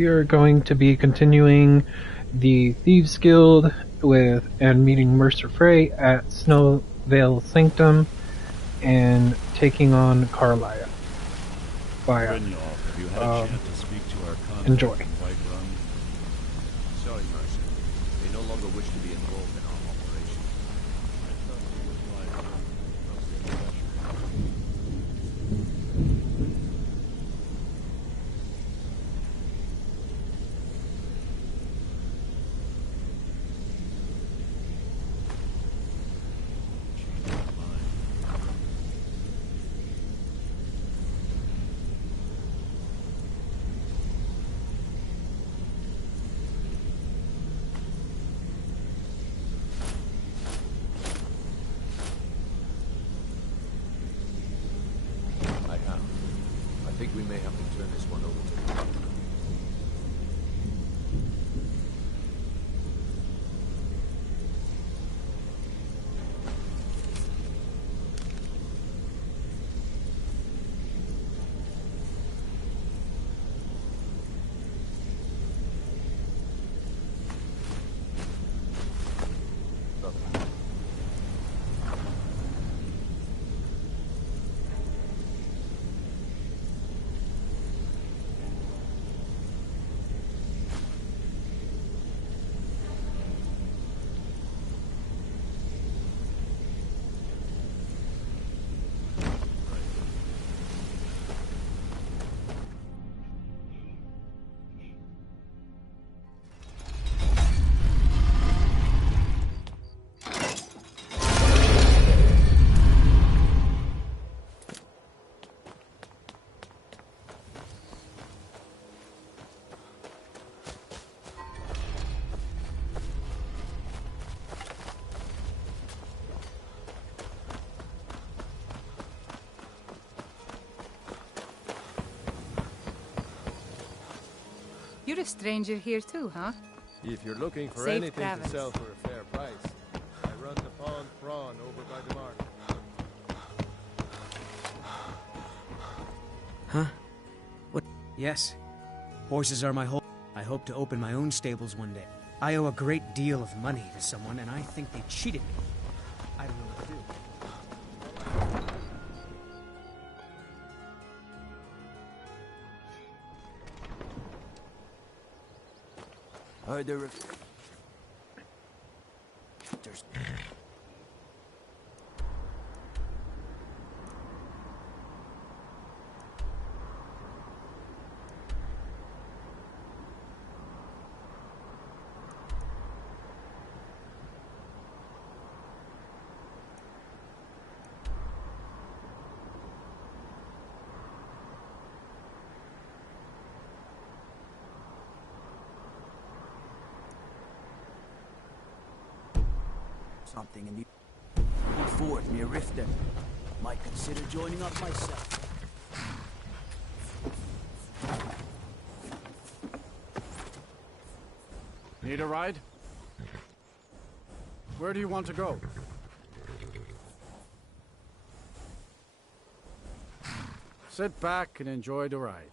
We are going to be continuing the Thieves Guild and meeting Mercer Frey at Snowvale Sanctum and taking on Carlisle. Brynjolf, have you had a chance to speak to our contact enjoy. in Whiterun? Sorry, Mercer. They no longer wish to be involved in our operation. I thought you would like I think we may have to turn this one over to them. You're a stranger here too, huh? If you're looking for Safe anything travels. to sell for a fair price, I run the Pond Prawn over by the market. Huh? What? Yes. Horses are my whole... I hope to open my own stables one day. I owe a great deal of money to someone, and I think they cheated me. I don't know what to do. Are there... There's... something in the fort near Riften. Might consider joining up myself. Need a ride? Where do you want to go? Sit back and enjoy the ride.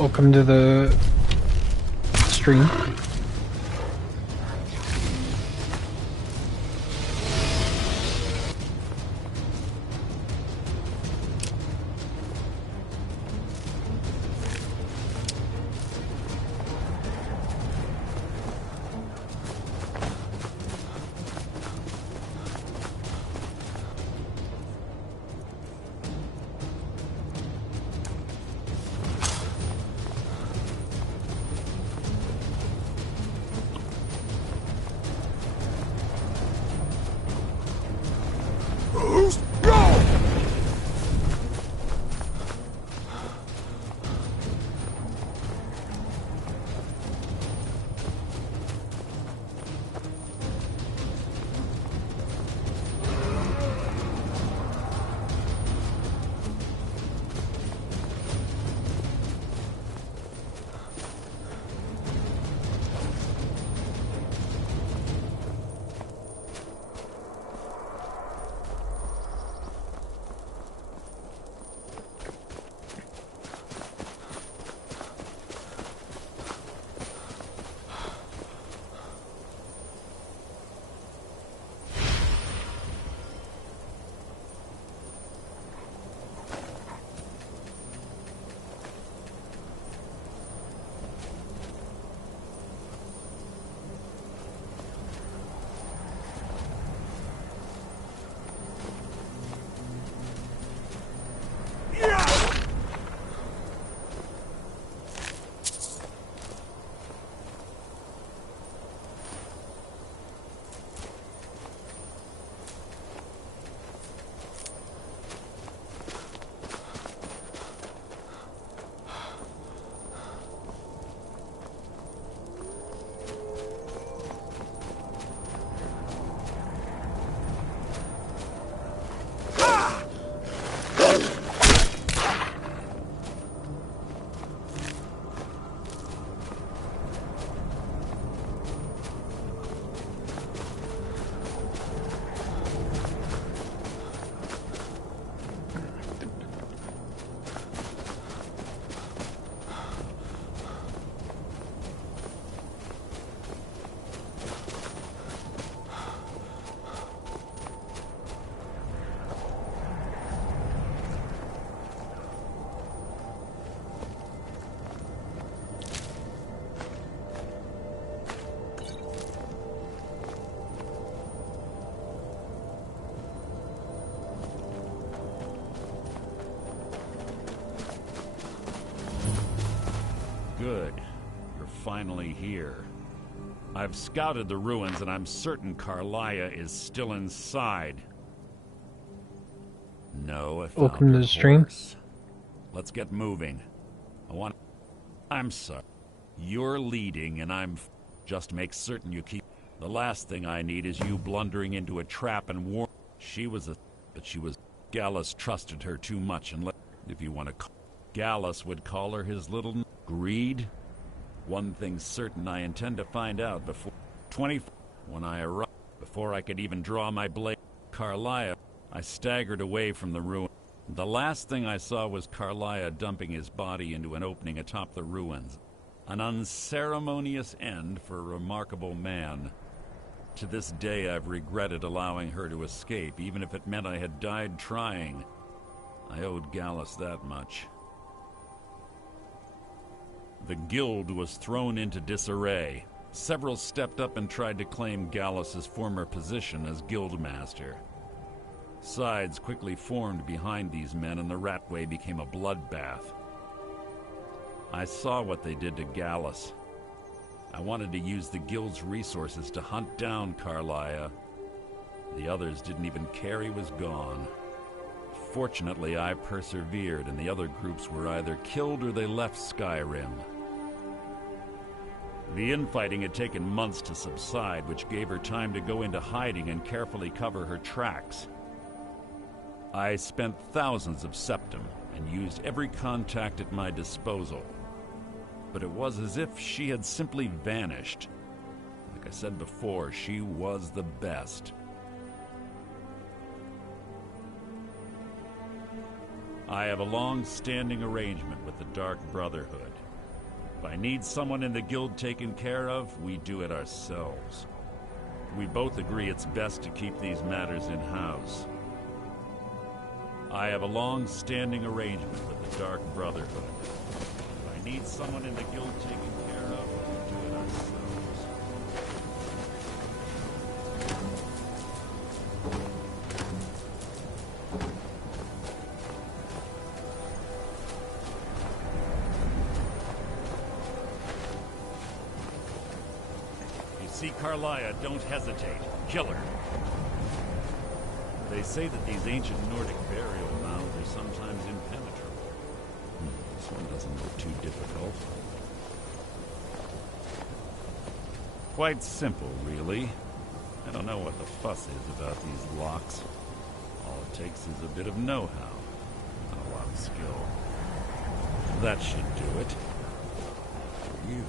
Welcome to the stream. Good. You're finally here. I've scouted the ruins and I'm certain Carlia is still inside. No, I found Welcome to her the stream. horse. Let's get moving. I'm sorry. You're leading and just make certain you keep... The last thing I need is you blundering into a trap and war... But she was... Gallus trusted her too much and if you want to call... Gallus would call her his little... Greed? One thing's certain, I intend to find out before... When I arrive... Before I could even draw my blade... Carlia... I staggered away from the ruin. The last thing I saw was Carlia dumping his body into an opening atop the ruins. An unceremonious end for a remarkable man. To this day I've regretted allowing her to escape, even if it meant I had died trying. I owed Gallus that much. The guild was thrown into disarray. Several stepped up and tried to claim Gallus's former position as guildmaster. Sides quickly formed behind these men and the Ratway became a bloodbath. I saw what they did to Gallus. I wanted to use the guild's resources to hunt down Carlia. The others didn't even care he was gone. Fortunately, I persevered and the other groups were either killed or they left Skyrim. The infighting had taken months to subside, which gave her time to go into hiding and carefully cover her tracks. I spent thousands of septum and used every contact at my disposal. But it was as if she had simply vanished. Like I said before, she was the best. I have a long-standing arrangement with the Dark Brotherhood. If I need someone in the guild taken care of, we do it ourselves. We both agree it's best to keep these matters in-house. I have a long-standing arrangement with the Dark Brotherhood. If I need someone in the guild taken care of, we do it ourselves. See Carlia, don't hesitate. Kill her. They say that these ancient Nordic burial mounds are sometimes impenetrable. This one doesn't look too difficult. Quite simple, really. I don't know what the fuss is about these locks. All it takes is a bit of know-how, not a lot of skill. That should do it. For you.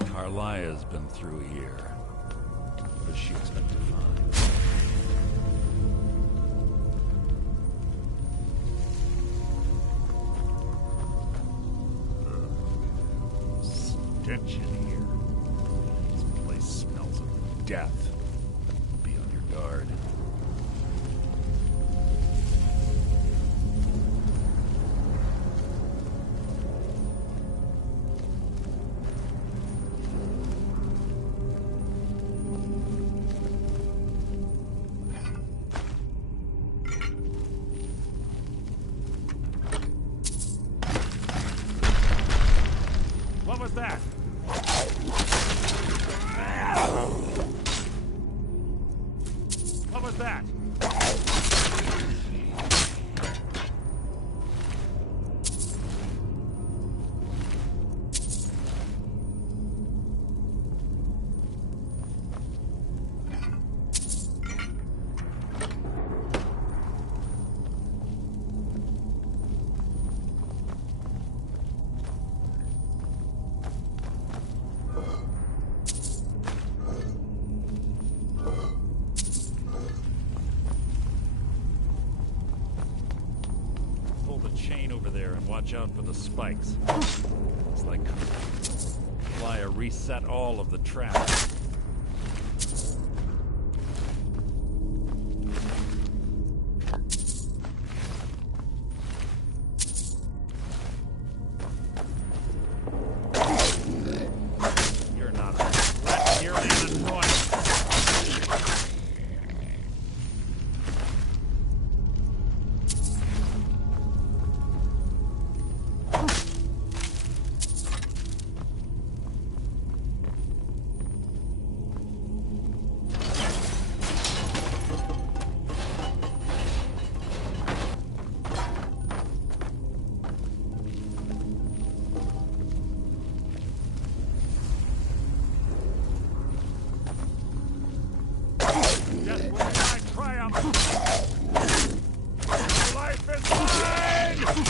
Carlia's been through here. What does she expect to find? Stench in here. This place smells of death. Be on your guard. What was that? What was that? Chain over there and watch out for the spikes. It's like Flyer reset all of the traps. You're not a threat, you're an annoyance. Just when I triumph, life is mine!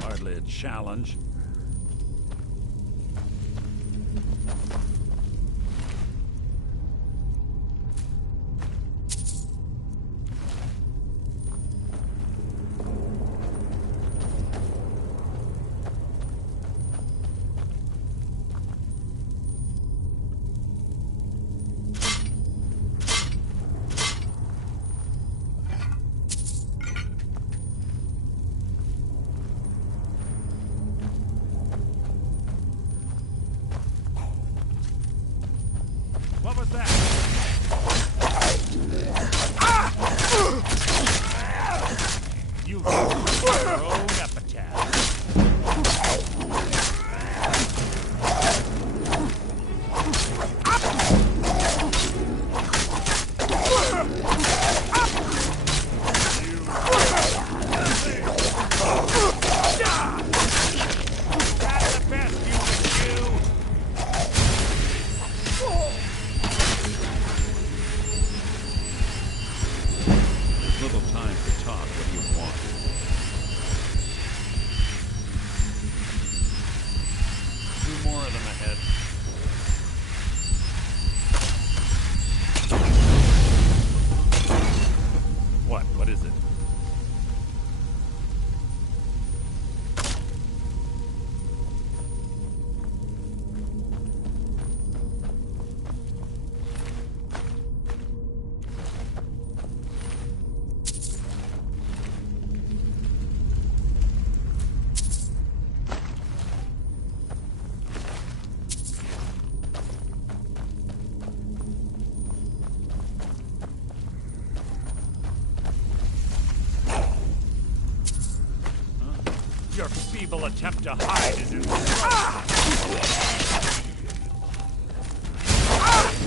Hardly a challenge. What was that? You've your own epitaph. You feeble attempt to hide is insulting.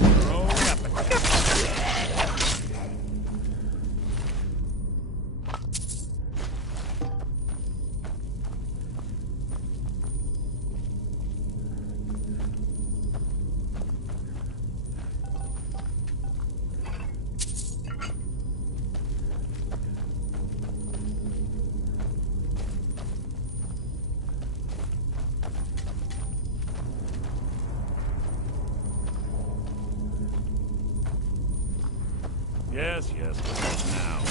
Your own epithet. Yes, yes, but what now?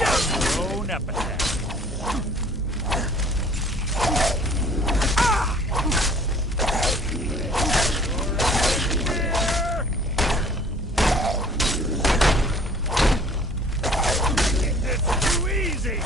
Your own epithet. It's too easy!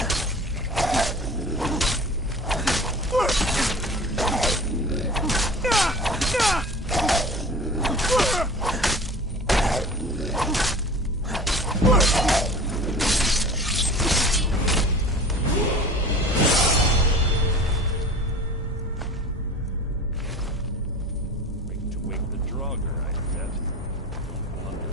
To wake the Draugr, I bet. Wonder.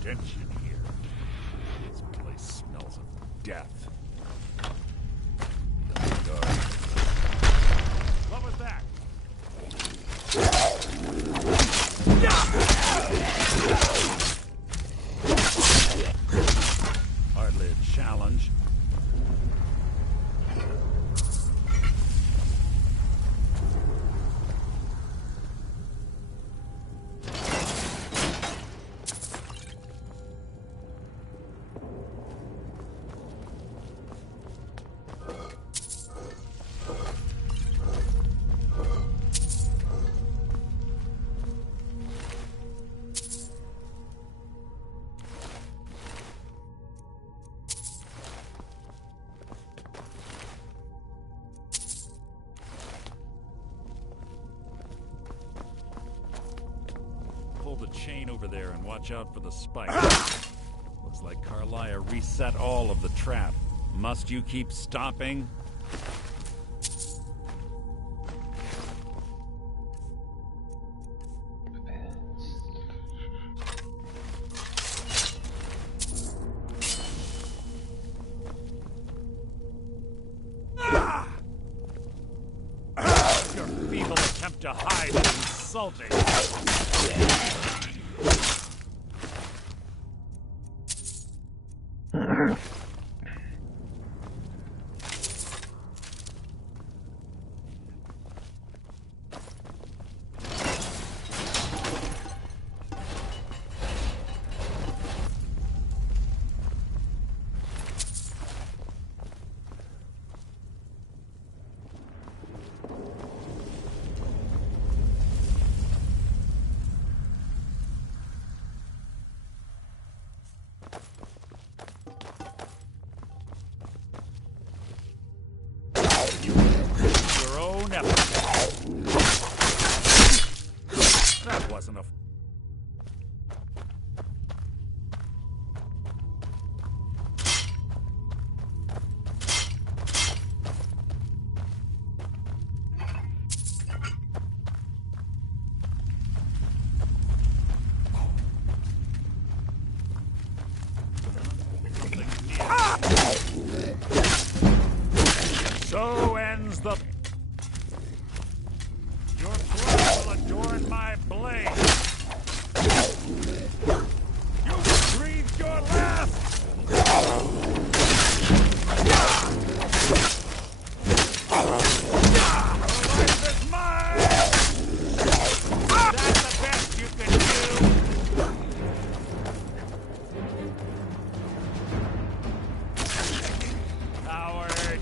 Stench in here. This place smells of death. What was that? Hardly a challenge. Pull the chain over there and watch out for the spike. Looks like Carlia reset all of the trap. Must you keep stopping? Your feeble attempt to hide is insulting. wasn't a... So ends the... Your blood will adorn my blade! You breathed your last! Your life is mine! That's the best you can do! Coward!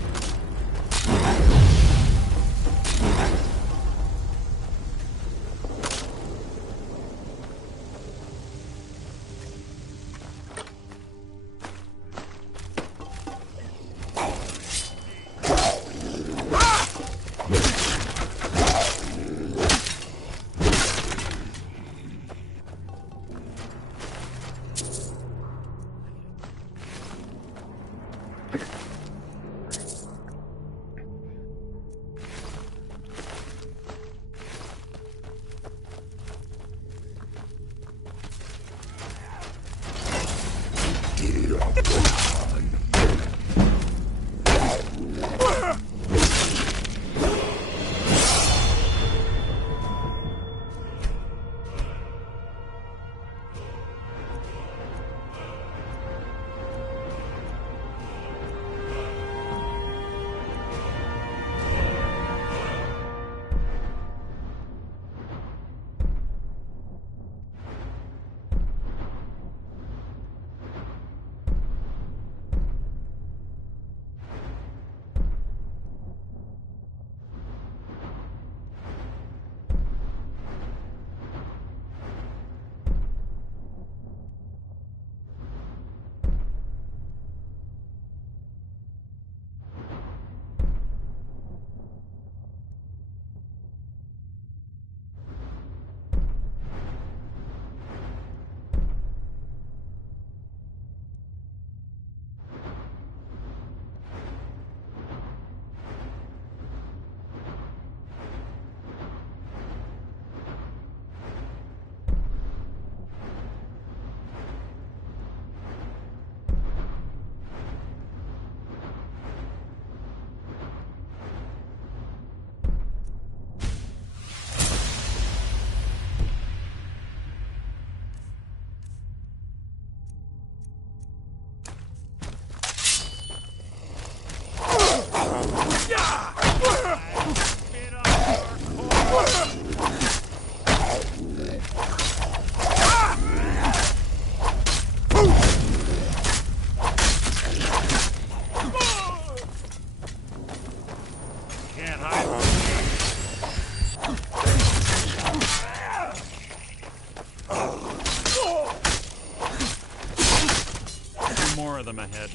More of them ahead.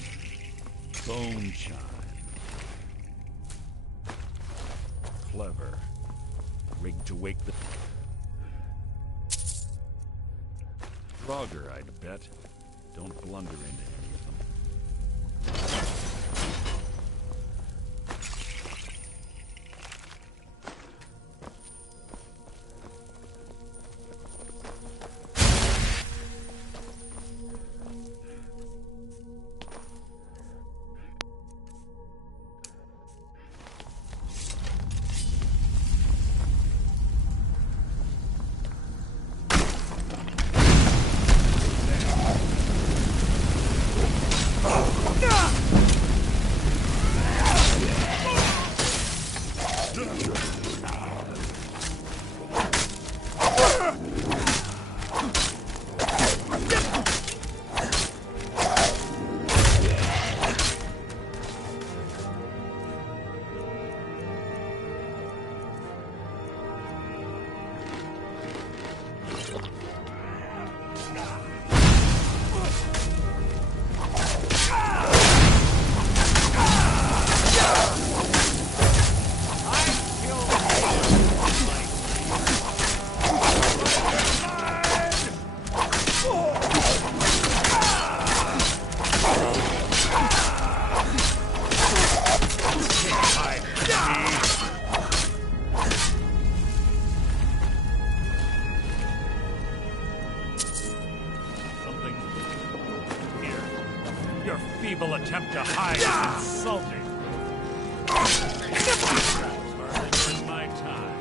Bone chime. Clever. Rigged to wake the... Draugr, I'd bet. Don't blunder into any of them. feeble attempt to hide is insulting. Hardly worth my time.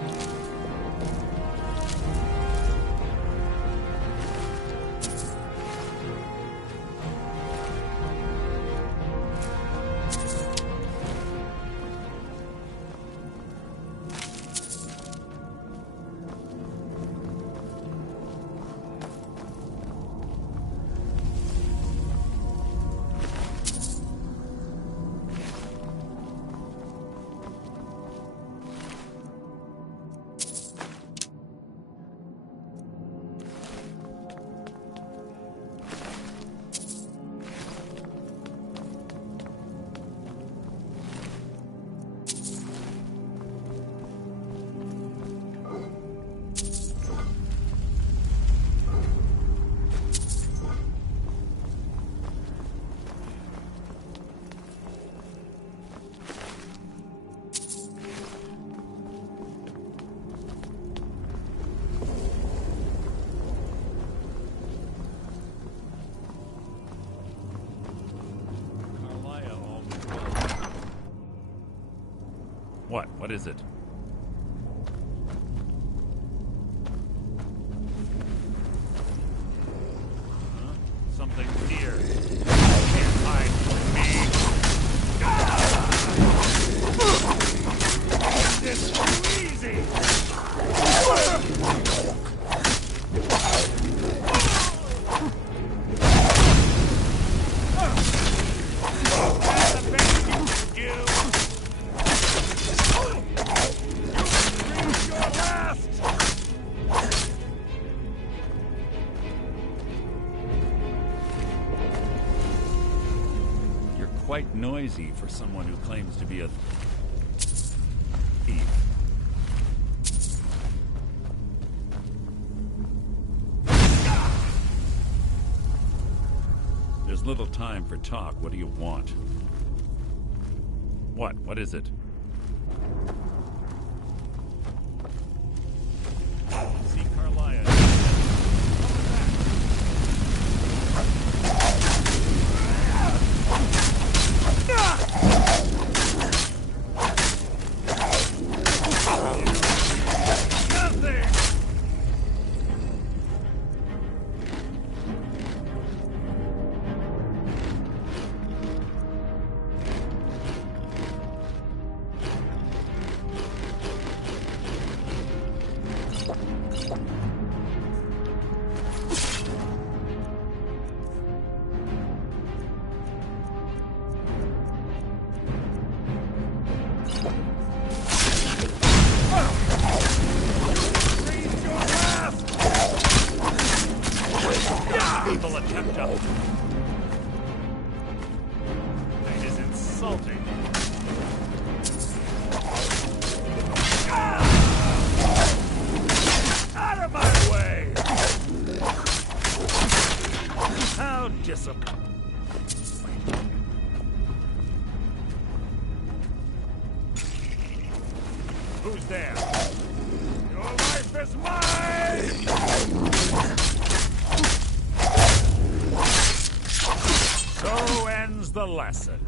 What? What is it? Huh? Something's here. You can't hide from me. This is too easy. That's the best you can do. Quite noisy for someone who claims to be a thief. There's little time for talk. What do you want? What? What is it? See Carlia. Feeble attempt to... It is insulting. Out of my way! How disappointing. Who's there? Your life is mine! So ends the lesson.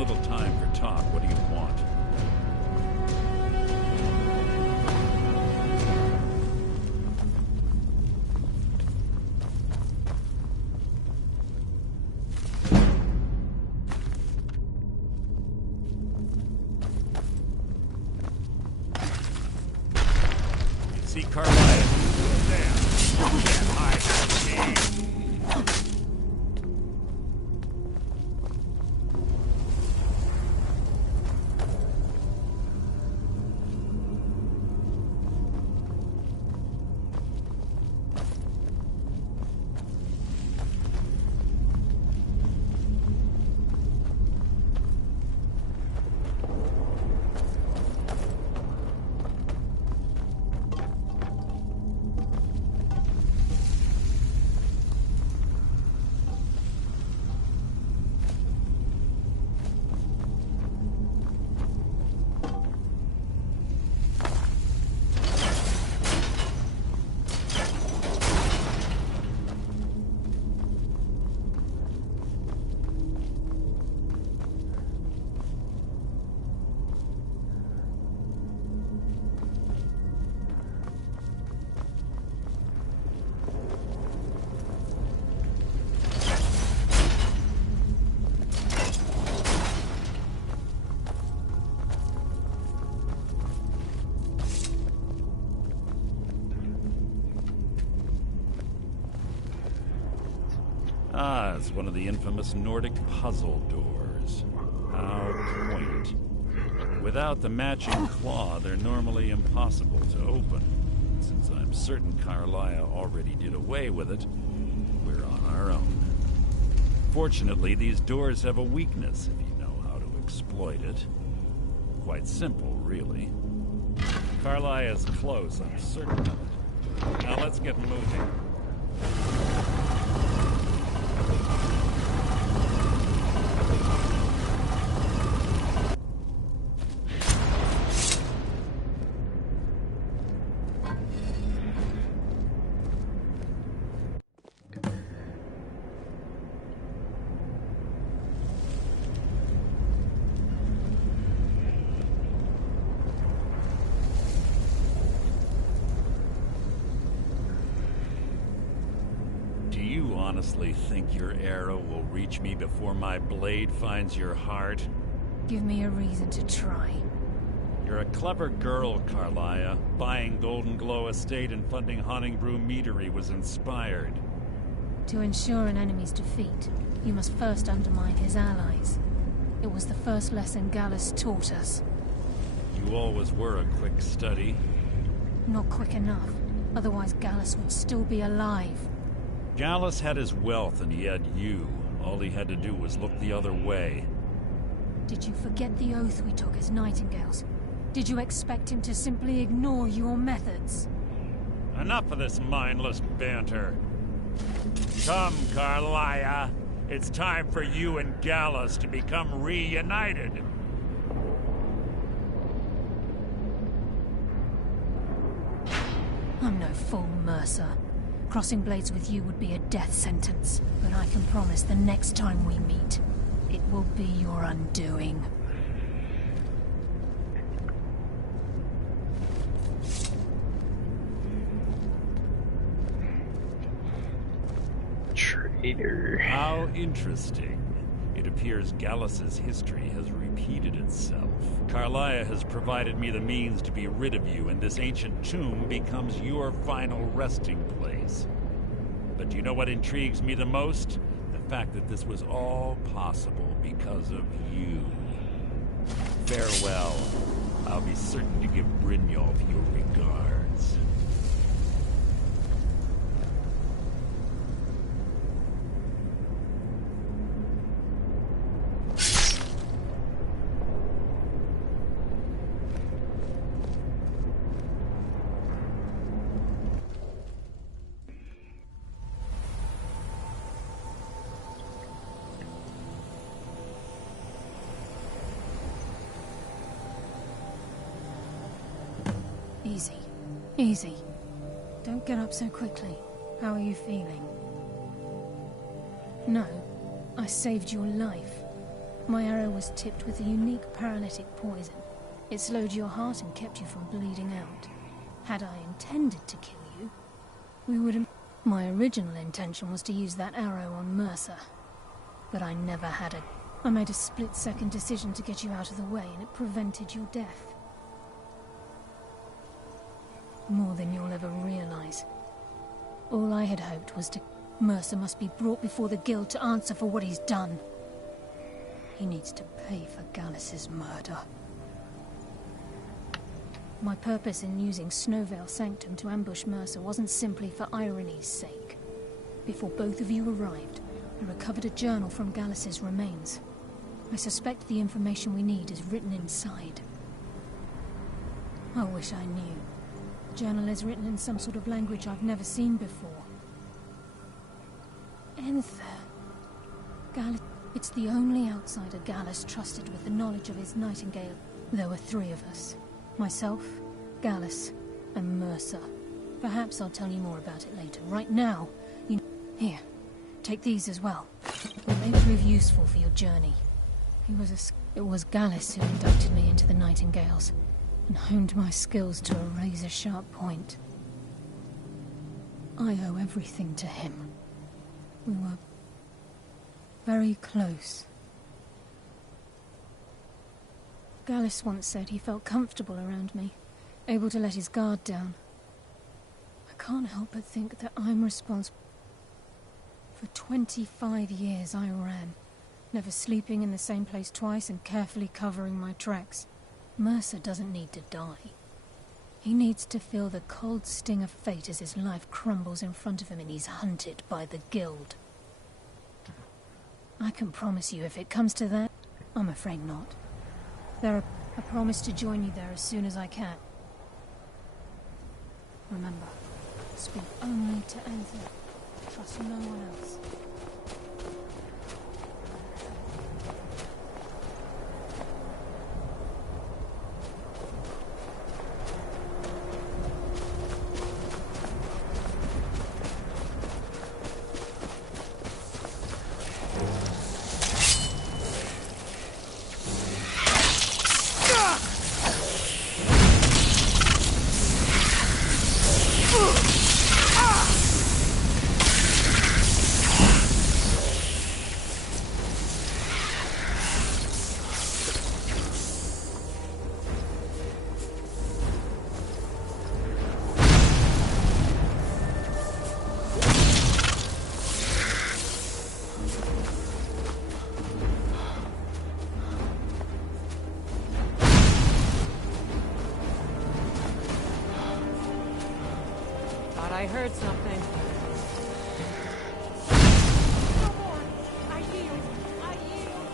little time for talk. What do you want? You see Carlisle? There. Can't hide that game. Ah, it's one of the infamous Nordic puzzle doors. How quaint. Without the matching claw, they're normally impossible to open. Since I'm certain Carlisle already did away with it, we're on our own. Fortunately, these doors have a weakness if you know how to exploit it. Quite simple, really. Carlisle is close, I'm certain of it. Now let's get moving. Do you honestly think your arrow will reach me before my blade finds your heart? Give me a reason to try. You're a clever girl, Carlisle. Buying Golden Glow Estate and funding Honningbrew Meadery was inspired. To ensure an enemy's defeat, you must first undermine his allies. It was the first lesson Gallus taught us. You always were a quick study. Not quick enough, otherwise Gallus would still be alive. Gallus had his wealth and he had you. All he had to do was look the other way. Did you forget the oath we took as Nightingales? Did you expect him to simply ignore your methods? Enough of this mindless banter. Come, Carlisle. It's time for you and Gallus to become reunited. I'm no fool, Mercer. Crossing blades with you would be a death sentence, but I can promise the next time we meet, it will be your undoing. Traitor. How interesting. It appears Gallus's history has repeated itself. Carlisle has provided me the means to be rid of you, and this ancient tomb becomes your final resting place. But do you know what intrigues me the most? The fact that this was all possible because of you. Farewell. I'll be certain to give Brynjolf your regards. Easy. Easy. Don't get up so quickly. How are you feeling? No, I saved your life. My arrow was tipped with a unique paralytic poison. It slowed your heart and kept you from bleeding out. Had I intended to kill you, we would have... My original intention was to use that arrow on Mercer. But I never had a... I made a split-second decision to get you out of the way, and it prevented your death. More than you'll ever realize. All I had hoped was to... Mercer must be brought before the Guild to answer for what he's done. He needs to pay for Gallus's murder. My purpose in using Snowvale Sanctum to ambush Mercer wasn't simply for irony's sake. Before both of you arrived, I recovered a journal from Gallus's remains. I suspect the information we need is written inside. I wish I knew. The journal is written in some sort of language I've never seen before. Enther. Gallus. It's the only outsider Gallus trusted with the knowledge of his Nightingale. There were 3 of us. Myself, Gallus, and Mercer. Perhaps I'll tell you more about it later. Right now, you... Here, take these as well. They may prove useful for your journey. It was Gallus who inducted me into the Nightingales, and honed my skills to a razor-sharp point. I owe everything to him. We were very close. Gallus once said he felt comfortable around me, able to let his guard down. I can't help but think that I'm responsible. For 25 years I ran, never sleeping in the same place twice and carefully covering my tracks. Mercer doesn't need to die. He needs to feel the cold sting of fate as his life crumbles in front of him and he's hunted by the Guild. I can promise you if it comes to that, I'm afraid not. I promise to join you there as soon as I can. Remember, speak only to Anthony. Trust no one else. I heard something. I yield. I yield.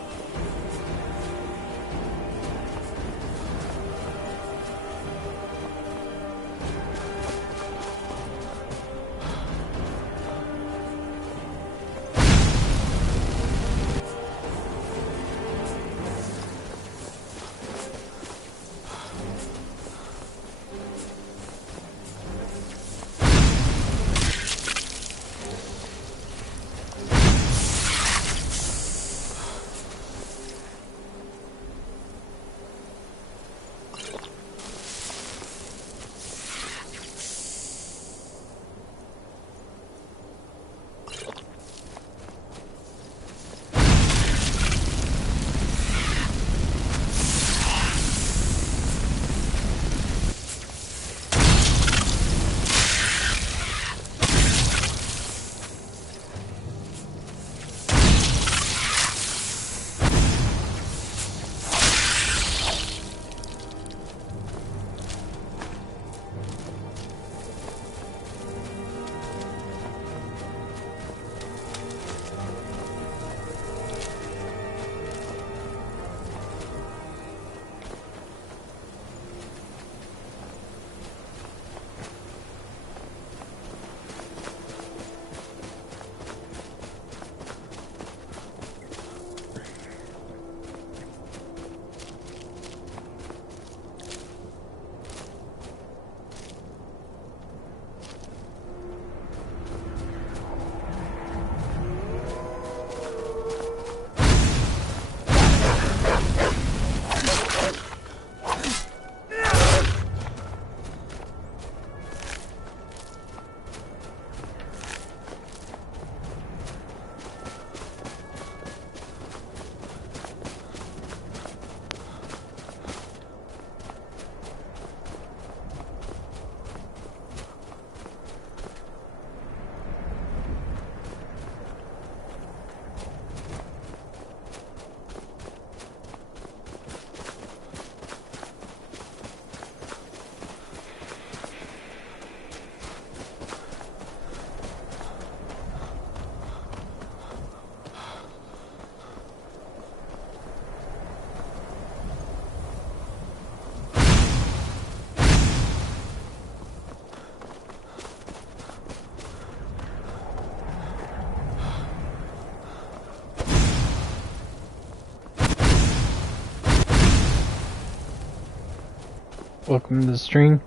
Welcome to the stream.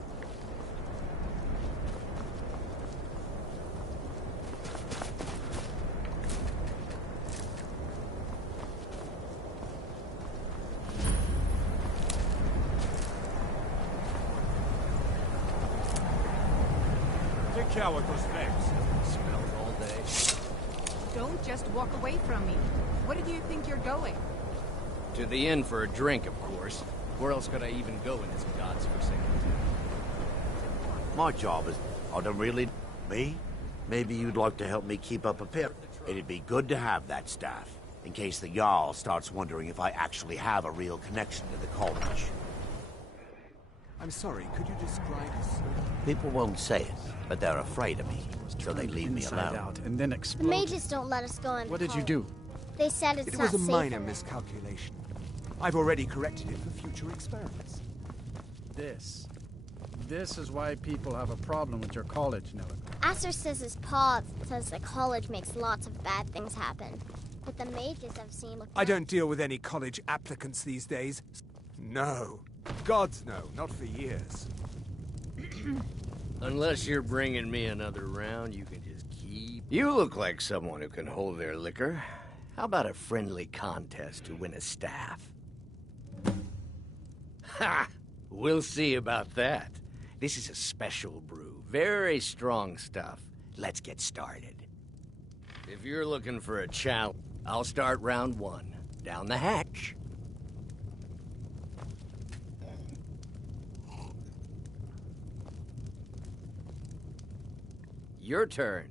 Take care with those things. Smells all day. Don't just walk away from me. Where do you think you're going? To the inn for a drink, of course. Where else could I even go in this god's forsaken town? My job is... I don't really... Me? Maybe you'd like to help me keep up appearance. It'd be good to have that staff, in case the Jarl starts wondering if I actually have a real connection to the college. I'm sorry, could you describe this? People won't say it, but they're afraid of me, so they leave me Inside alone. out and then The explode. mages don't let us go in. What did you do? They said it's It not was a safe minor in there. miscalculation. I've already corrected it for future experiments. This is why people have a problem with your college, Nilla. Asser says his paw says the college makes lots of bad things happen. But the mages I've seen look... I don't deal with any college applicants these days. No. Gods no, not for years. Unless you're bringing me another round, you can just keep... You look like someone who can hold their liquor. How about a friendly contest to win a staff? Ha! We'll see about that. This is a special brew. Very strong stuff. Let's get started. If you're looking for a challenge, I'll start round one. Down the hatch. Your turn.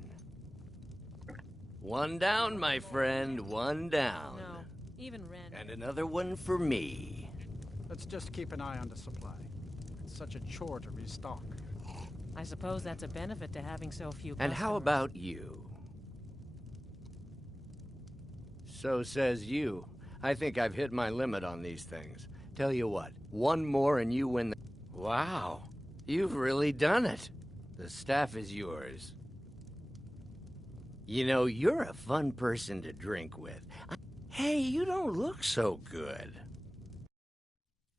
One down, my friend. One down. No, even Ren. And another one for me. Let's just keep an eye on the supply. It's such a chore to restock. I suppose that's a benefit to having so few And how customers. about you? So says you. I think I've hit my limit on these things. Tell you what, one more and you win the... Wow, you've really done it. The staff is yours. You know, you're a fun person to drink with. Hey, you don't look so good.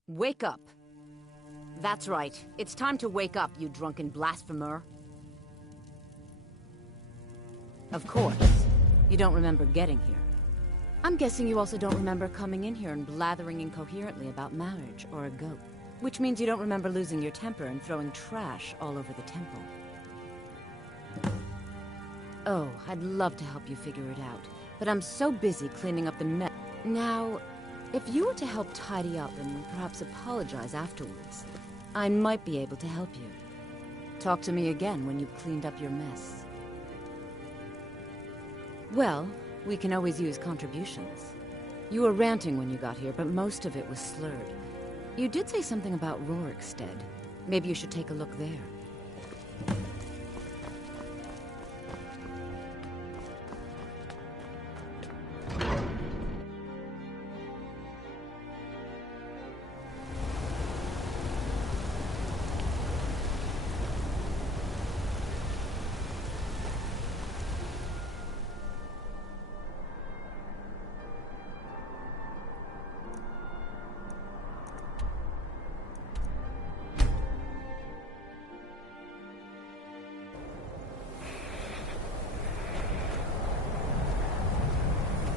Wake up. That's right. It's time to wake up, you drunken blasphemer. Of course. You don't remember getting here. I'm guessing you also don't remember coming in here and blathering incoherently about marriage or a goat. Which means you don't remember losing your temper and throwing trash all over the temple. Oh, I'd love to help you figure it out, but I'm so busy cleaning up the mess. Now, if you were to help tidy up and perhaps apologize afterwards, I might be able to help you. Talk to me again when you've cleaned up your mess. Well, we can always use contributions. You were ranting when you got here, but most of it was slurred. You did say something about Rorikstead. Maybe you should take a look there.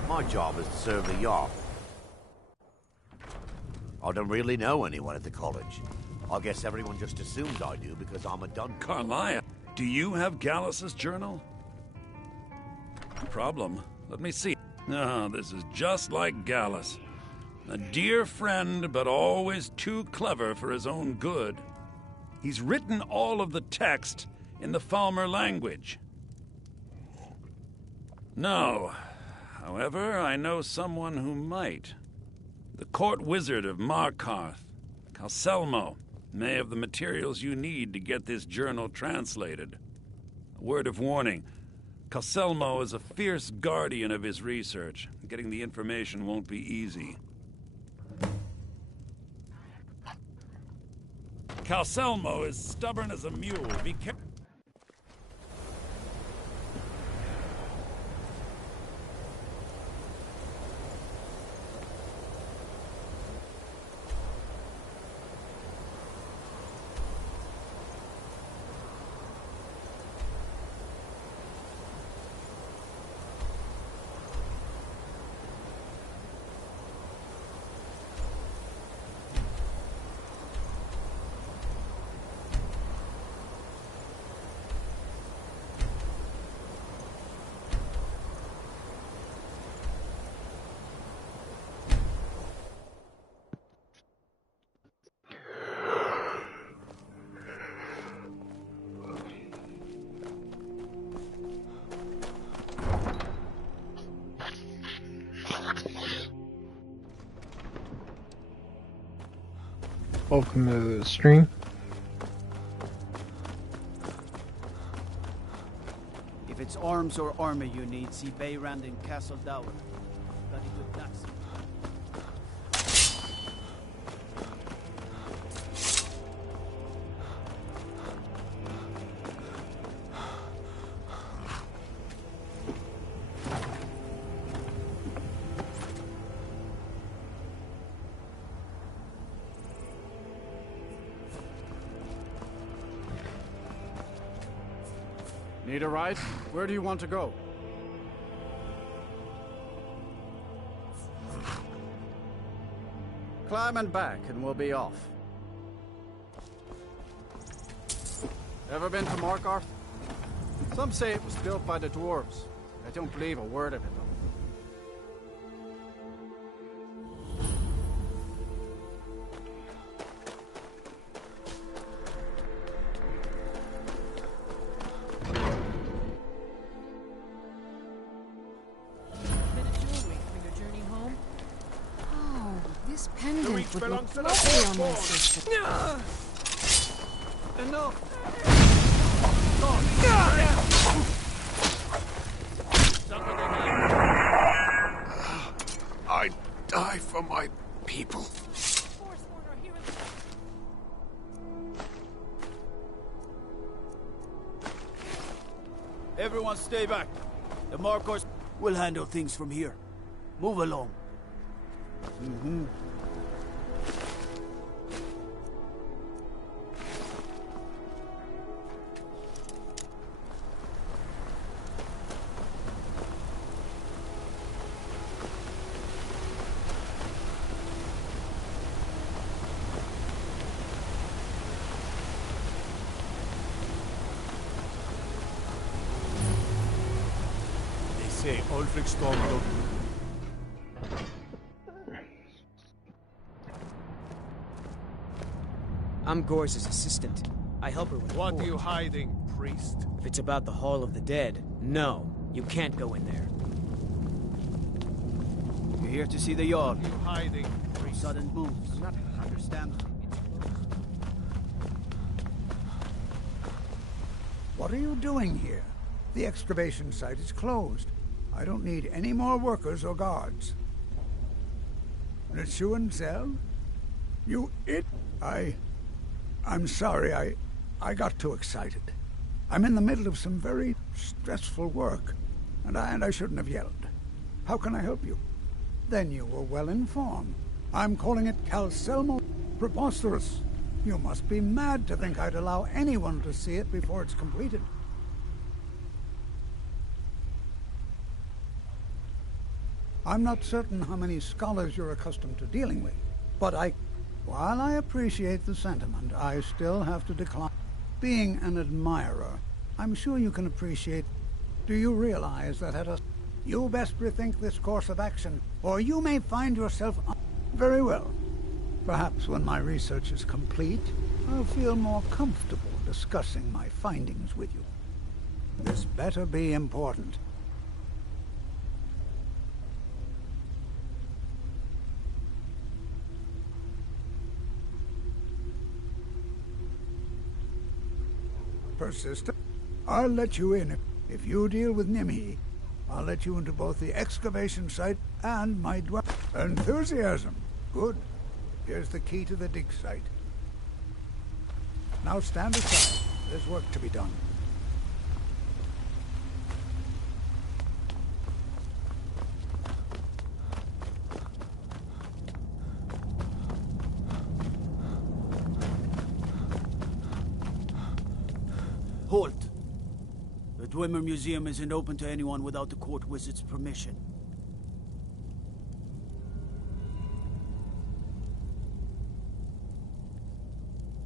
My job is to serve the Jarl. I don't really know anyone at the college. I guess everyone just assumes I do because I'm a dun. Carlia, do you have Gallus's journal? Problem? Let me see. Ah, this is just like Gallus. A dear friend, but always too clever for his own good. He's written all of the text in the Falmer language. No. However, I know someone who might. The court wizard of Markarth, Calselmo, may have the materials you need to get this journal translated. A word of warning. Calselmo is a fierce guardian of his research. Getting the information won't be easy. Calselmo is stubborn as a mule. Be careful. Welcome to the stream. If it's arms or armor you need, see Bayrand in Castle Dower. Got it with blacksmith. Need a ride? Where do you want to go? Climb and back and we'll be off. Ever been to Markarth? Some say it was built by the dwarves. I don't believe a word of it though. Pendant would look lovely on my sister. Enough! I die for my people. Everyone stay back. The Markers will handle things from here. Move along. They say Ulfric stormed up. I'm Gor's assistant. I help her with What are you hiding, priest? If it's about the Hall of the Dead, no, you can't go in there. You're here to see the Jarl. What are you hiding, priest? Sudden moves. Understand? What are you doing here? The excavation site is closed. I don't need any more workers or guards. Neshuan You I'm sorry, I got too excited. I'm in the middle of some very stressful work, and I shouldn't have yelled. How can I help you? Then you were well informed. I'm calling it Calcelmo Preposterous. You must be mad to think I'd allow anyone to see it before it's completed. I'm not certain how many scholars you're accustomed to dealing with, but while I appreciate the sentiment, I still have to decline. Being an admirer, I'm sure you can appreciate. Do you realize that you best rethink this course of action, or you may find yourself very well. Perhaps when my research is complete, I'll feel more comfortable discussing my findings with you. This better be important. Persistent. I'll let you in. If you deal with Nimhi, I'll let you into both the excavation site and my Enthusiasm. Good. Here's the key to the dig site. Now stand aside. There's work to be done. Halt! The Dwemer Museum isn't open to anyone without the court wizard's permission.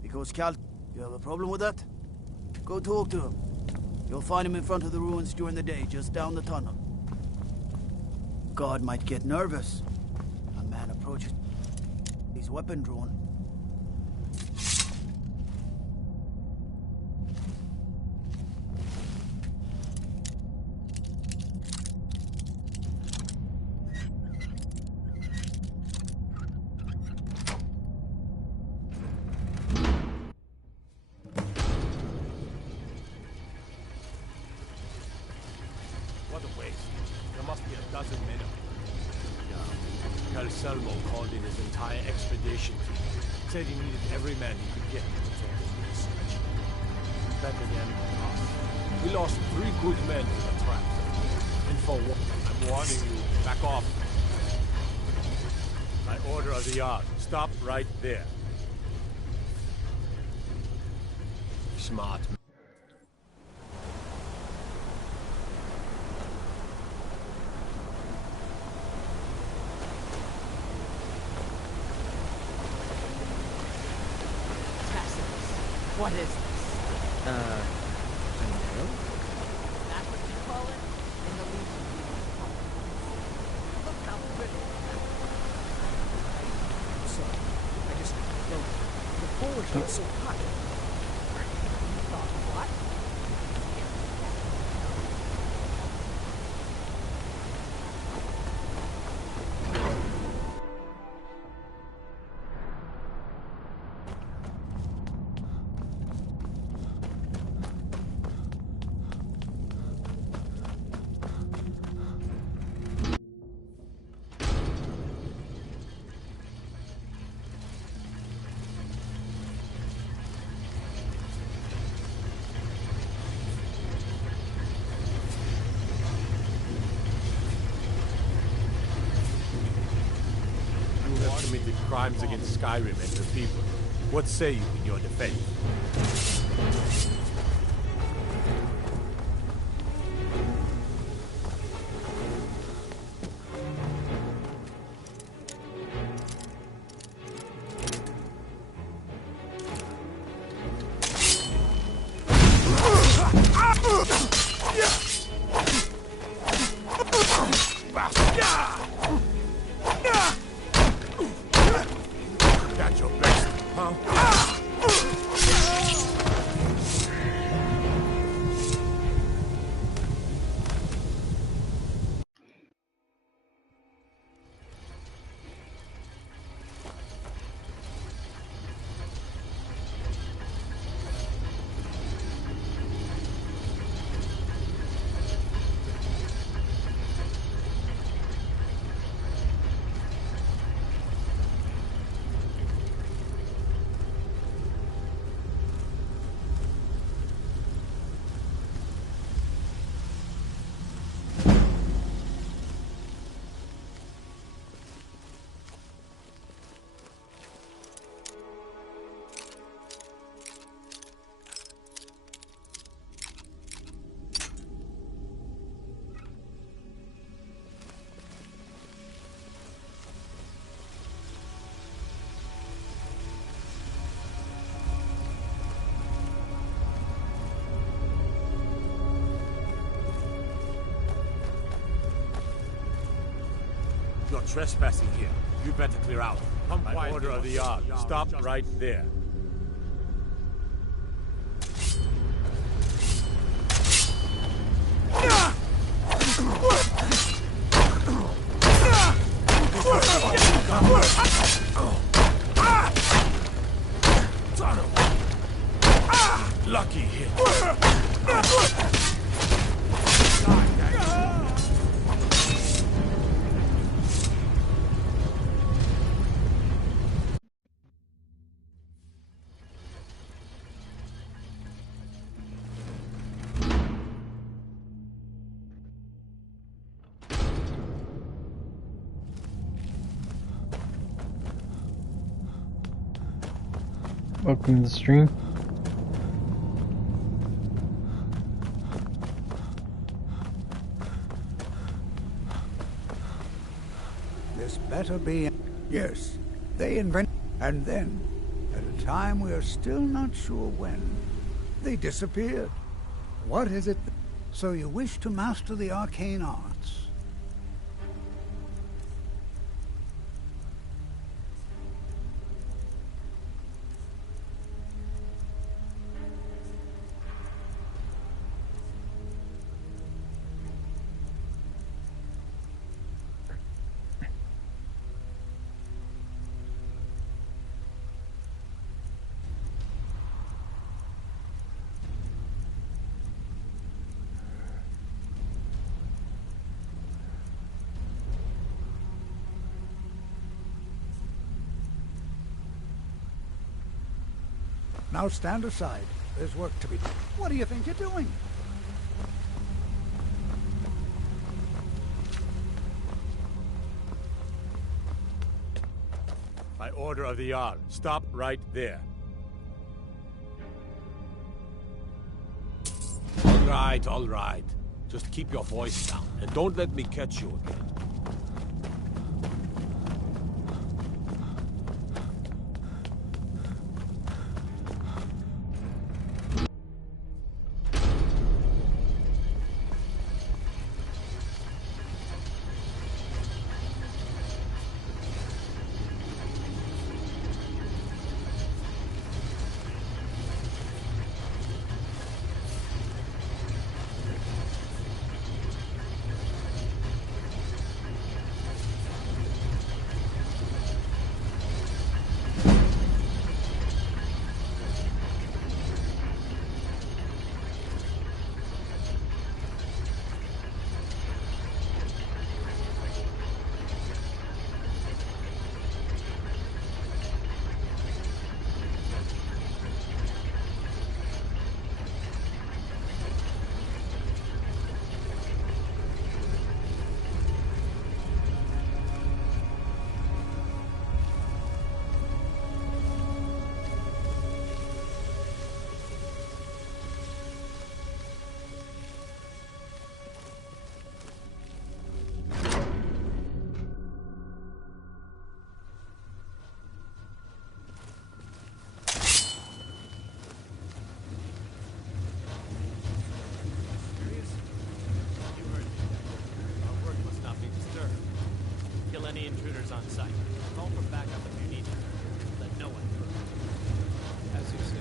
Because you have a problem with that? Go talk to him. You'll find him in front of the ruins during the day, just down the tunnel. God might get nervous. A man approaches. His weapon drawn. Anselmo called in his entire expedition team. Said he needed every man he could get to protect his research. Better than us. We lost 3 good men to the trap. And for one, I'm warning you, back off. By order of the Yard, stop right there. Smart. What is this? A nail? That's what you call it? In the Legion. Look how pretty. Sorry. I just... No. The forge got so hot. You thought what? Committed crimes against Skyrim and her people. What say you in your defense? That's your best, huh? You're trespassing here. You better clear out. By order of the Yard, stop right there. Lucky hit. Welcome to the stream. This better be... Yes, they invent... And then, at a time we are still not sure when, they disappeared. What is it? So you wish to master the arcane arts? Now stand aside. There's work to be done. What do you think you're doing? By order of the Jarl, stop right there. All right. Just keep your voice down, and don't let me catch you again. Intruders on site. Call for backup if you need to. Let no one through. As you say.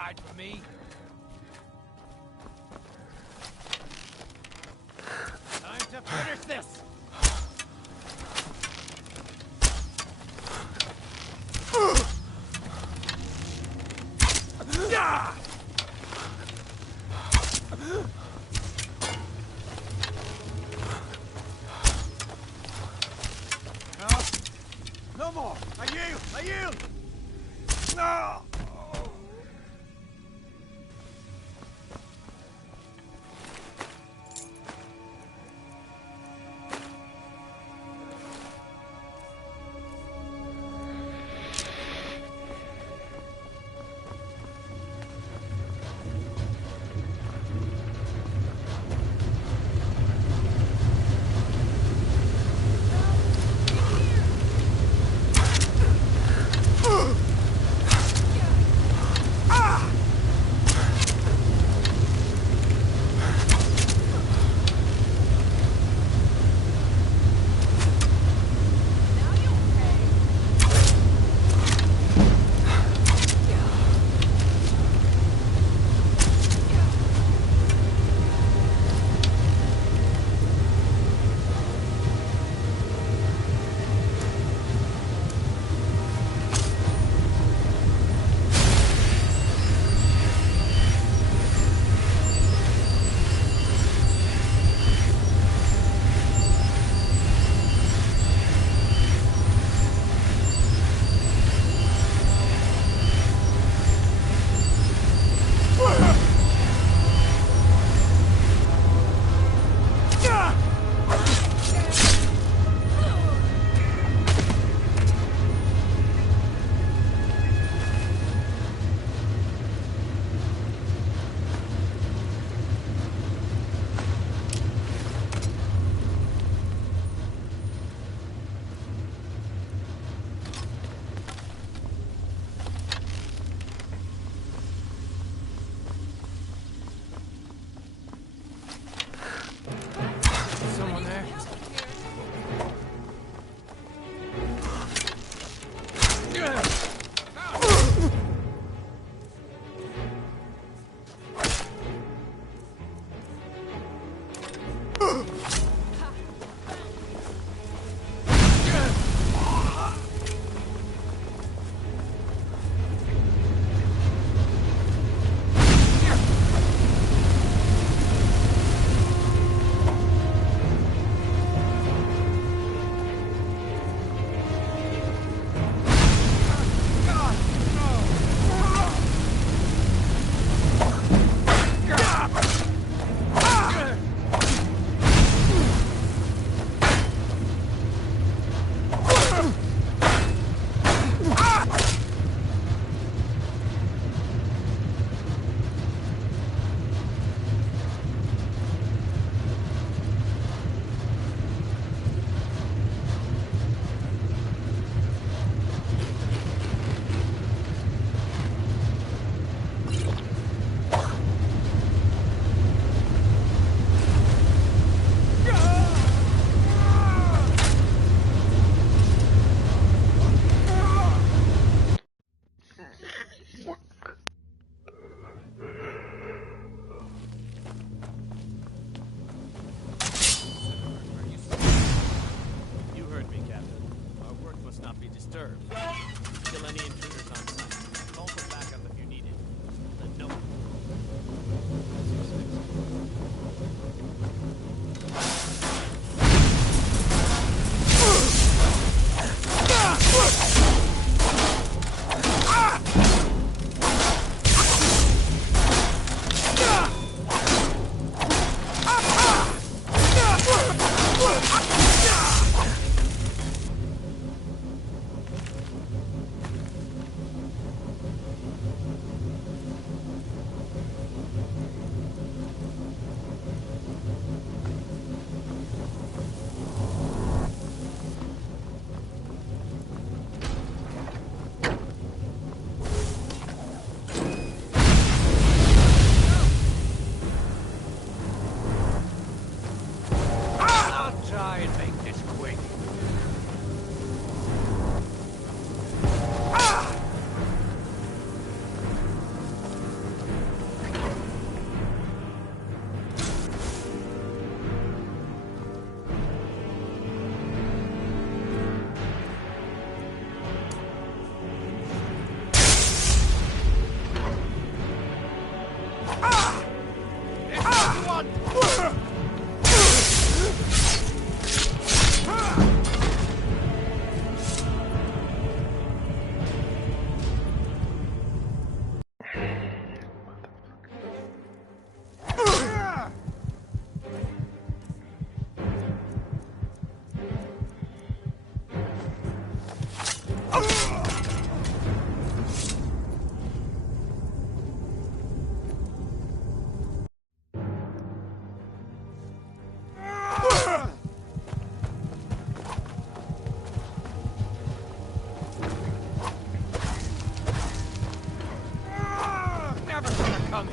hide from me. Time to finish this! No more! I yield! I yield! No!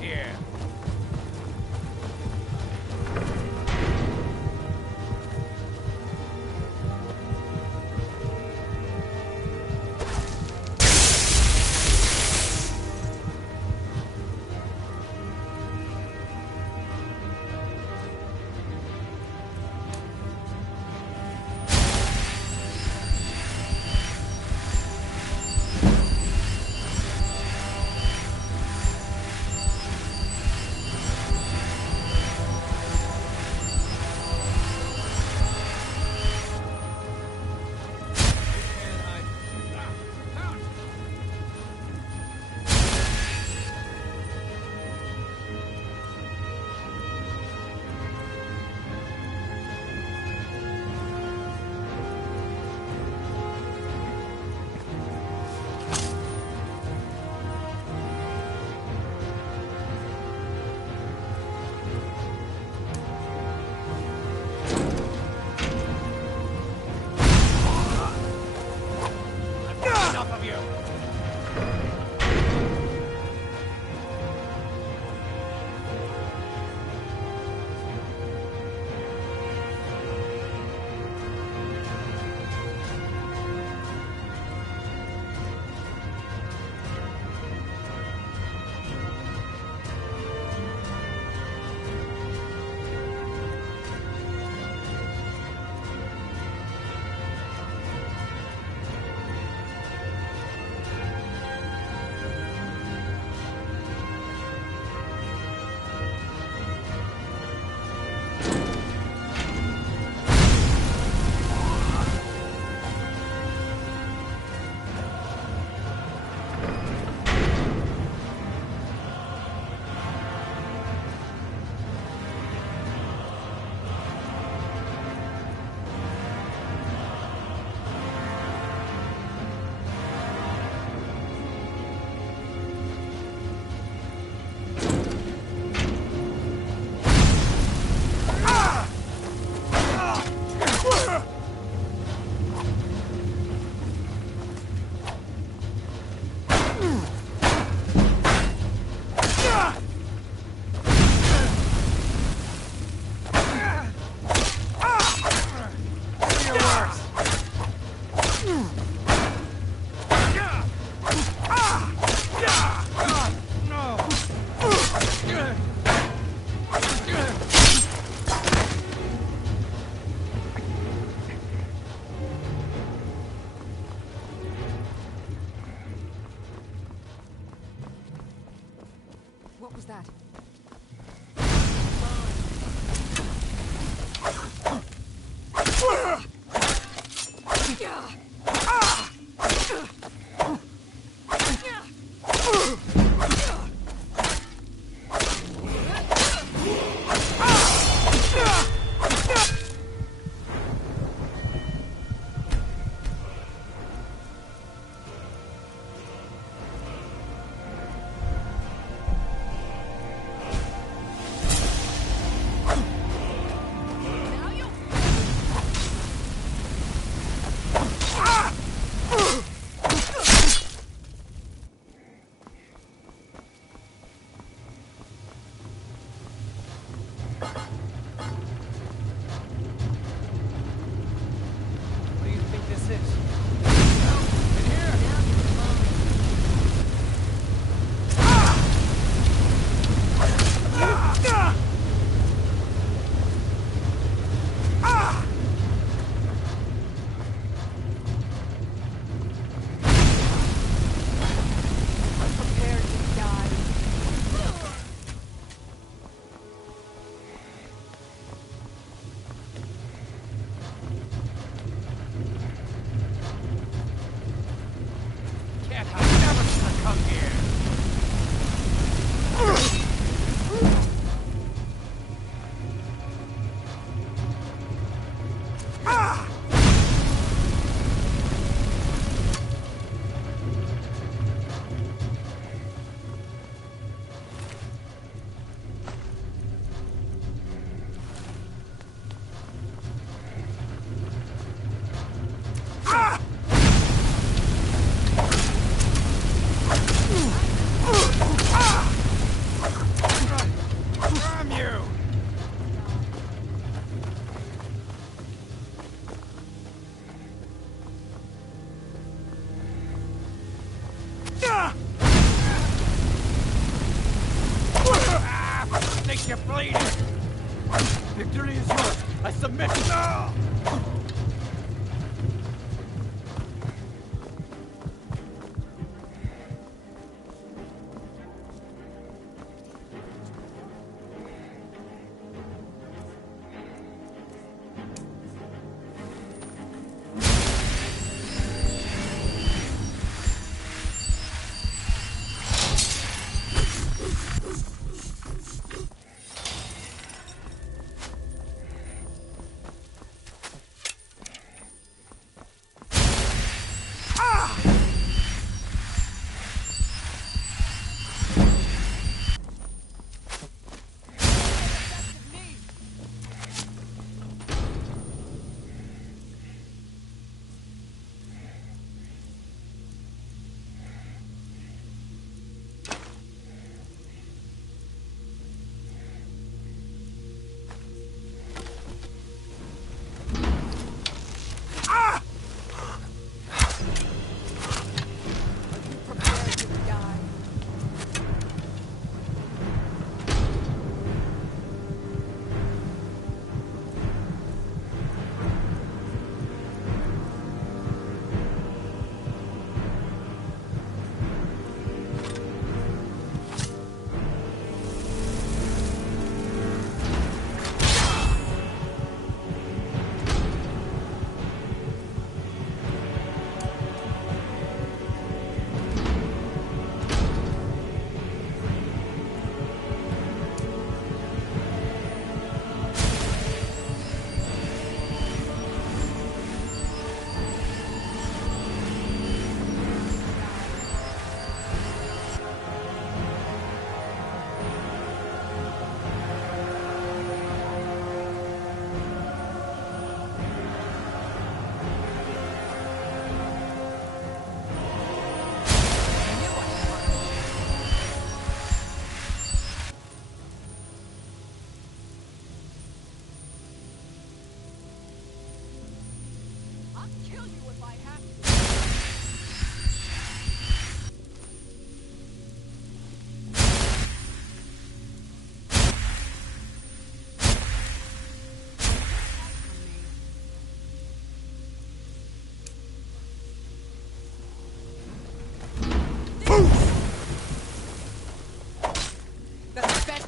here. Enough of you! What was that? What do you think this is? make you bleeding! Victory is yours! I submit! No!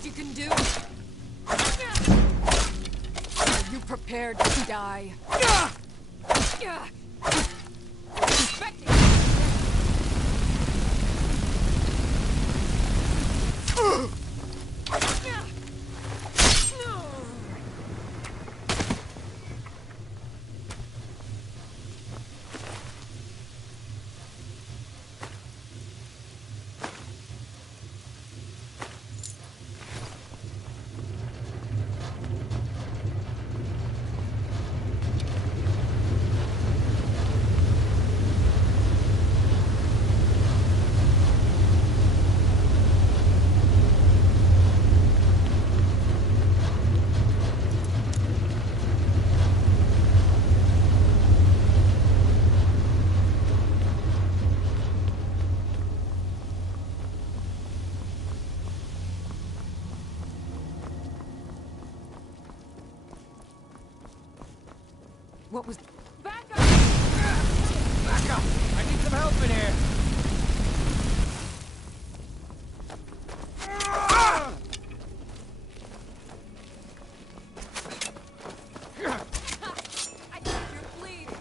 You can do. Are you prepared to die? What was... Back up! Back up! I need some help in here! I think you're bleeding.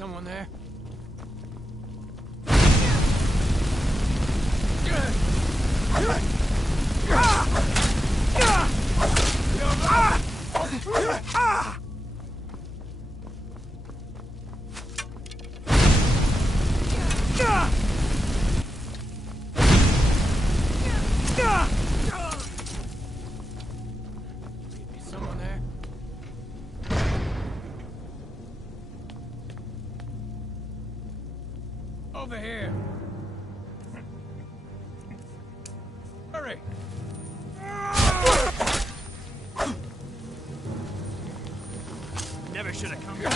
someone there? Someone there? Over here! Hurry! Never should have come here.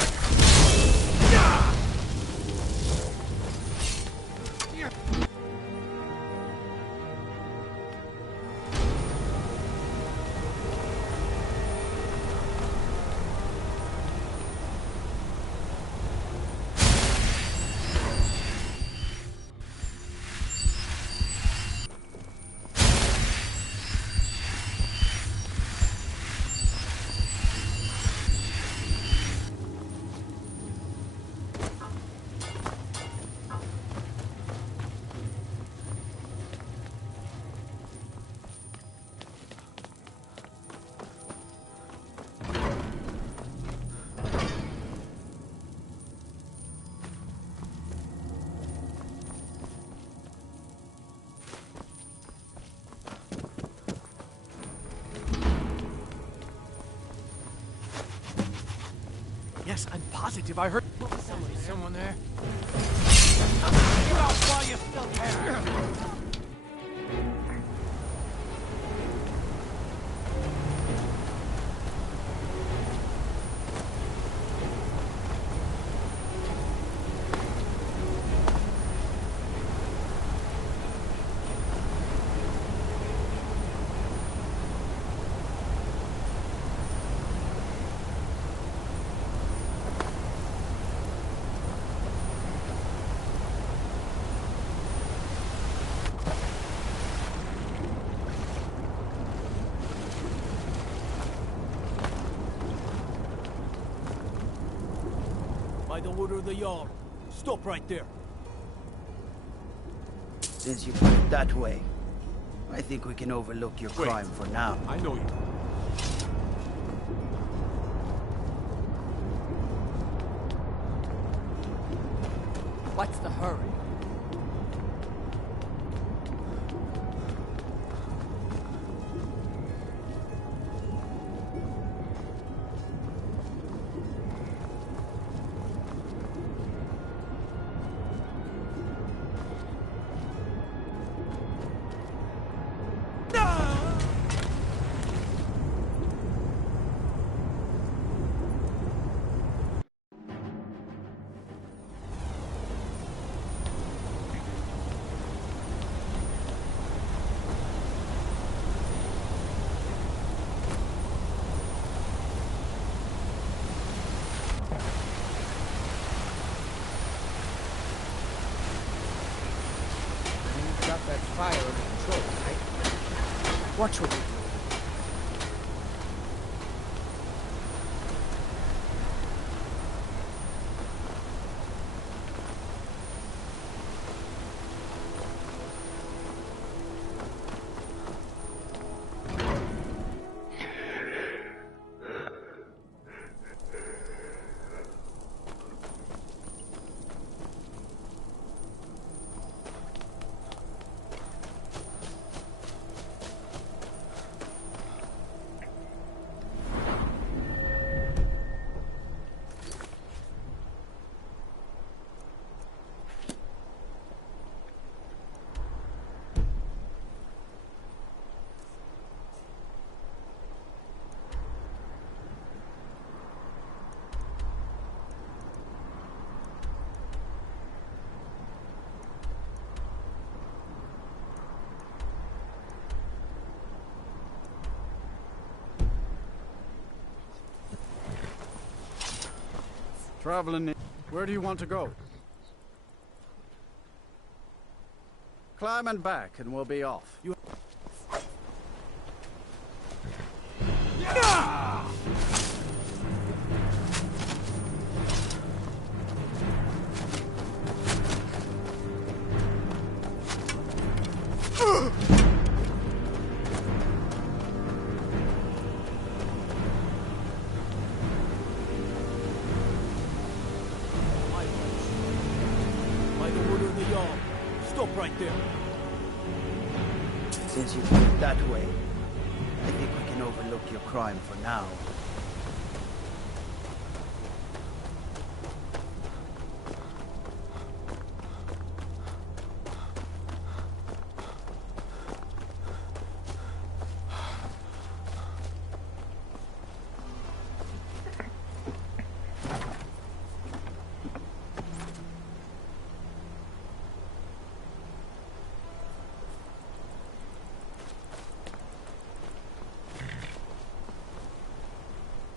Yes, I'm positive I heard Someone there? you out while you still can. By the order of the Jarl. Stop right there. Since you put it that way, I think we can overlook your crime for now. I know you. What's the hurry? Got that fire under control, right? Watch what you do. Traveling in. Where do you want to go? Climb and back and we'll be off. You... Stop right there. Since you put it that way, I think we can overlook your crime for now.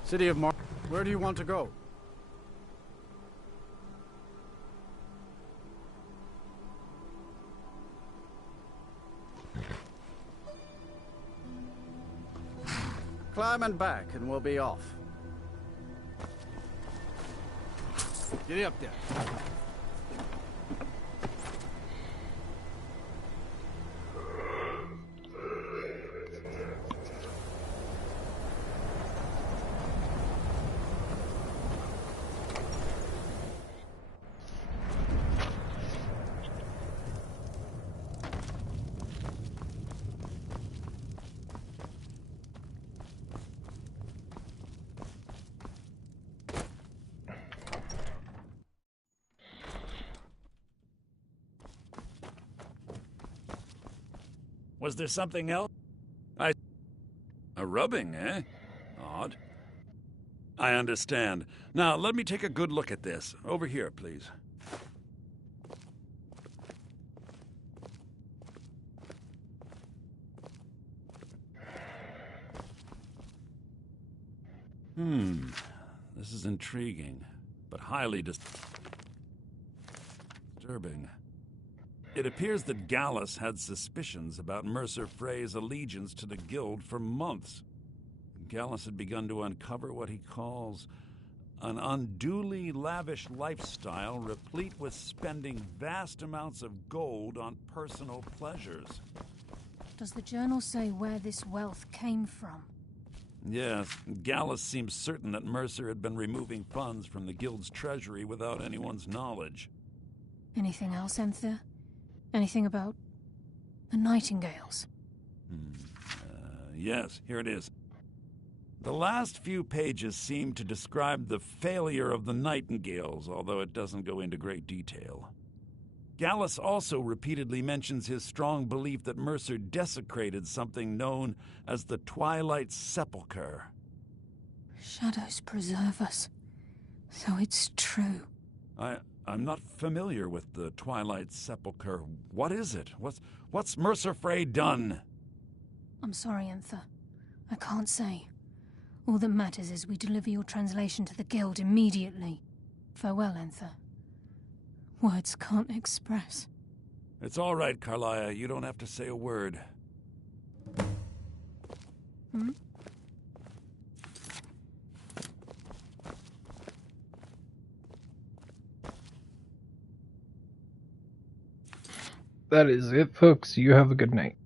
City of Mar... Where do you want to go? Climb and back and we'll be off. Get up there. Was there something else? A rubbing, eh? Odd. I understand. Now, let me take a good look at this. Over here, please. This is intriguing, but highly disturbing. It appears that Gallus had suspicions about Mercer Frey's allegiance to the Guild for months. Gallus had begun to uncover what he calls an unduly lavish lifestyle replete with spending vast amounts of gold on personal pleasures. Does the journal say where this wealth came from? Yes, Gallus seems certain that Mercer had been removing funds from the Guild's treasury without anyone's knowledge. Anything else, Enther? Anything about the Nightingales? Yes, here it is. The last few pages seem to describe the failure of the Nightingales, although it doesn't go into great detail. Gallus also repeatedly mentions his strong belief that Mercer desecrated something known as the Twilight Sepulchre. Shadows preserve us. So it's true. I'm not familiar with the Twilight Sepulchre. What is it? What's Mercer Frey done? I'm sorry, Enther. I can't say. All that matters is we deliver your translation to the Guild immediately. Farewell, Enther. Words can't express. It's all right, Carlia. You don't have to say a word. That is it, folks. You have a good night.